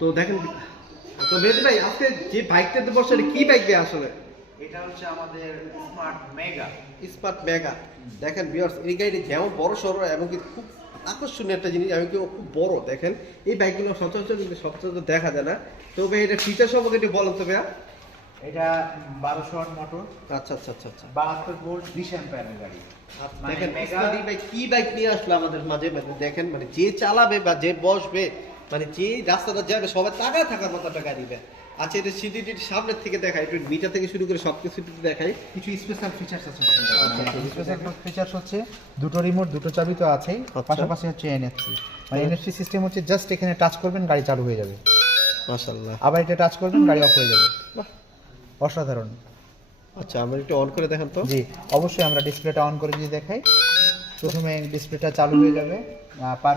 তো দেখেন, তো মেহেদী ভাই আজকে যে বাইকটাতে বসে কি বাইক দিয়ে আসলে? এটা হচ্ছে আমাদের স্মার্ট মেগা। Smart mega. দেখেন ভিউয়ার্স, এই গাড়িটি যেমন বড় সড়ো এবং কি খুব আকর্ষণীয় একটা জিনিস, এবং কি ও খুব বড়। দেখেন এই বাইকগুলো সচরাচর কিন্তু সচরাচর দেখা যায় না। তো ভাই এটা ফিচার সম্পর্কে একটু বলেন তো ভাইয়া। এটা 1200 ওয়াট মোটর, আচ্ছা আচ্ছা আচ্ছা আচ্ছা। 72 ভোল্ট 20 অ্যাম্পিয়ারের গাড়ি। মানে দেখেন মেগা মেগা ভাই কি বাইক নিয়ে আসলো আমাদের মাঝে। মানে দেখেন, মানে যে চালাবে বা যে বসবে, মানে যে রাস্তাটা যাবে সবাই তাকায় থাকার মতো একটা গাড়ি ভাই। আচ্ছা, এটা সিটিটির সামনের থেকে দেখাই, একটু মিটার থেকে শুরু করে সবকিছু দেখাই। কিছু স্পেশাল ফিচার্স আছে। আচ্ছা, স্পেশাল ফিচার্স হচ্ছে দুটো রিমোট, দুটো চাবি তো আছেই, পাশাপাশি হচ্ছে এনএফসি। মানে এনএফসি সিস্টেম হচ্ছে জাস্ট এখানে টাচ করবেন গাড়ি চালু হয়ে যাবে, মাশাআল্লাহ। আবার এটা টাচ করবেন গাড়ি অফ হয়ে যাবে। বাহ। অসাধারণ। আচ্ছা, আমরা একটু অন করে দেখান তো। জি অবশ্যই, আমরা ডিসপ্লেটা অন করে যদি দেখাই, প্রথমে ডিসপ্লেটা চালু হয়ে যাবে।